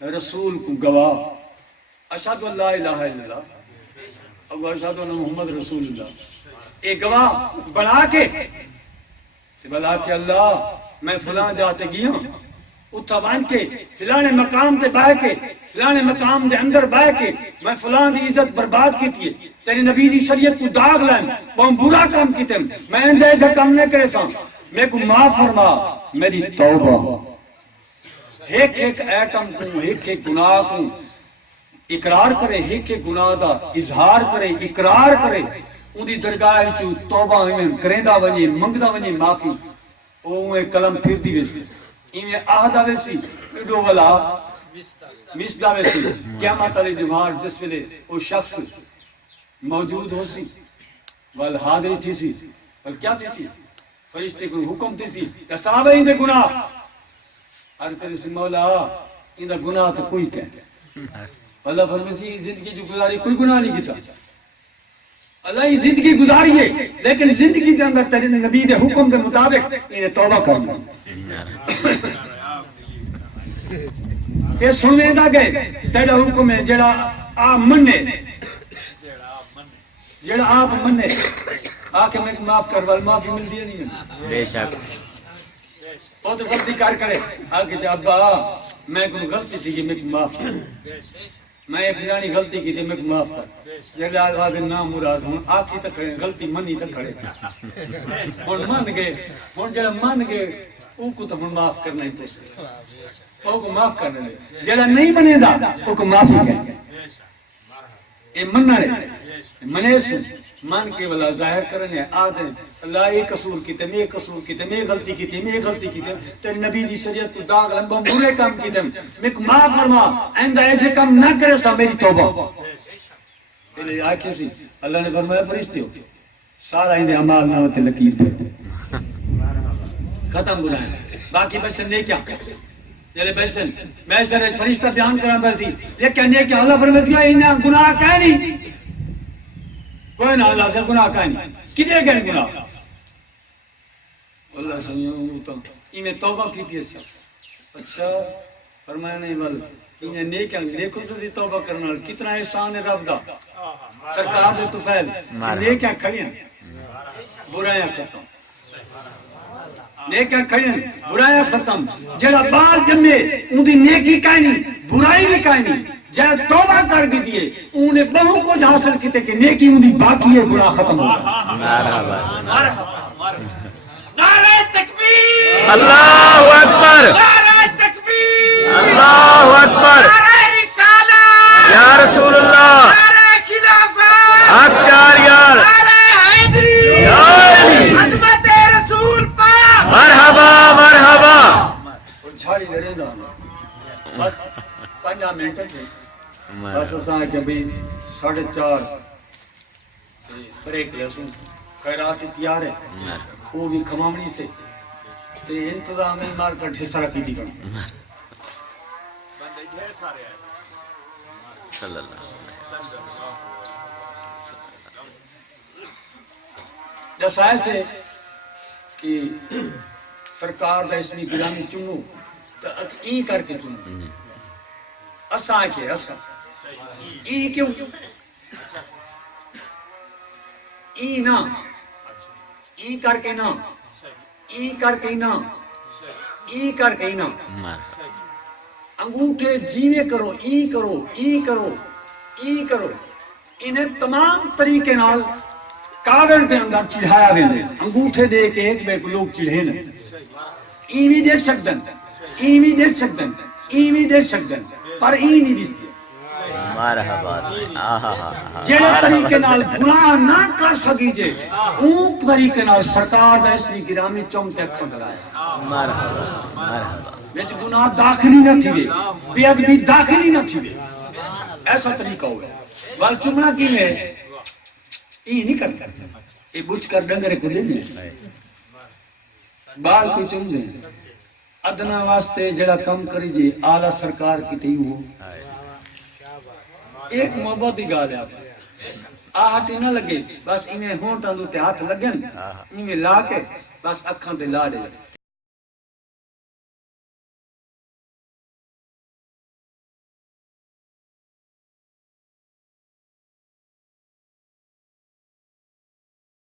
رسول کو گواہ اشہد ان لا الہ الا اللہ اور اشہد ان محمد رسول اللہ، ایک گواہ بنا کے بلا کہ اللہ میں فلاں جاتے گیا اتھا بان کے فلانے مقام تے بہ کے فلانے مقام دے اندر بہ کے میں فلاں دی عزت برباد کی تھی، تیری نبی دی شریعت کو داغ لائن بہت برا کام کی تم، میں اندے جا کام نہیں کرے سا، میں کو معاف فرما، میری توبہ ایک ایک ایٹم کو ایک ایک گناہ کو اقرار کرے، ایک ایک گناہ دا اظہار کرے، اقرار کرے، ان دی درگاہ چو توبہ کریندہ ونجے منگدہ ونجے معافی، اوہ کلم پھر دی ویسی ایویں آہدہ ویسی اڈو والا مسدہ ویسی قیامت علی جمعار جس ویلے وہ شخص موجود ہو سی وال حاضری تھی سی وال کیا تھی سی فرشتے کو حکم تھی سی کہ صحابہ ہی دے گناہ عرض کرے سی مولا ان دا گناہ تو کوئی کہتے اللہ فرماتی زندگی جو گزاری کوئی گناہ نہیں کیتا اللہ یہ زندگی گزاری ہے لیکن زندگی دے اندر تیرے نبی دے حکم دے مطابق انہیں توبہ کرنا یہ سنویں دا گئے تیرا حکم ہے جڑا آپ مننے جڑا آپ مننے آکے میں معاف کر وال معافی مل دیا نہیں ہے بے شک بہت غلطی کار کرے آکے جا ابا میں کوئی غلطی تھی کہ میں معاف کر میں فلانی غلطی کی تھی میں معاف کر جڑا آدھا دن نام مراد ہوں آکھی تک کھڑے غلطی منی تک کھڑے ہون مان گئے ہون جڑا مان گئے او کو تو معاف کرنا ہی پوچھے او کو معاف کرنے لے جڑا نہیں منے دا او کو معافی کہے اے مننے منے سے مان کے والا ظاہر کرنے آدھے اللہ یہ قصور کیتے میں قصور کیتے میں غلطی کیتے میں غلطی کیتے تیری نبی دی شریعت کو داغ لمبا برے کام کیتے میں کو معاف فرما آئندہ ایسے کام نہ کرے سا میری توبہ پہلے آکھے سی اللہ نے فرمایا فرشتے ہو سارا انہیں عمال نہ ہوتے لکیر پھر ختم گناہ باقی بسن نے کیا جلے بسن میں سر فرشتہ بیان کرنا بسی یہ کہنے کہ اللہ فرمایا انہیں گناہ کہہ نہیں کوئی نہ اللہ سے گناہ کہہ نہیں کدے گئے گناہ اللہ سمجھو انہیں توبہ کی تھی اچھا فرمایا نہیں بل انہیں نیکوں سے توبہ کرنا کتنا احسان ہے رب دا سرکار دے طفیل نیکیاں کھڑیاں برائیاں ختم نیکیاں کھڑیاں برائیاں ختم جڑا بال جمے ان دی نیکی کہیں نہیں برائی بھی کہیں نہیں جب توبہ کر دی دیئے انہیں بہت کچھ حاصل کیتے کہ نیکی ان دی باقی ہے گناہ ختم ہو نعرہ تکبیر اللہ اکبر نعرہ تکبیر اللہ اکبر نعرہ رسالہ یا رسول اللہ نعرہ خلافہ حق چار یار نعرہ حیدری یا علی عظمت رسول پاک مرحبا مرحبا چھاڑی درے دا بس 5 منٹ ہے بس اساں کہ بھئی 4:30 بریک لے سن خیرات تیار ہے وہ بھی کھمامنی سے تے انتظام مار کا ڈھیسا رکھی دی کرنا صلی اللہ دسائے سے کہ سرکار دا اسمی گرامی چنو تو این کر کے چنو اساں کے اساں این کیوں این نا این کر کے نا این کر کے نا این کر کے نا انگوٹھے جیوے کرو این کرو این کرو این کرو انہیں تمام طریقے نال کاغذ دے اندر چڑھایا گئے انگوٹھے دے کے ایک بے لوگ چڑھے نا ایوی دے سکدن ایوی دے سکدن ایوی دے سکدن پر ای نہیں دیتی مرحبا جیڑے طریقے نال گناہ نہ کر سکی جے اون طریقے نال سرکار دا اسمی گرامی چومتے اکھن دلائے مرحبا مرحبا وچ گناہ داخلی نہ تھی وے بے ادبی داخلی نہ تھی وے ایسا طریقہ ہوئے وال چمنا کی میں ای نہیں کرتا یہ بچ کر ڈنگرے کو لے لیں بال کو چم دیں ادنا واسطے جڑا کم کری جے آلہ سرکار کی تی ہو ایک محبت دی گال ہے آپ آہٹی نہ لگے بس انہیں ہونٹاں دوتے ہاتھ لگن انہیں لا کے بس اکھاں دے لا دے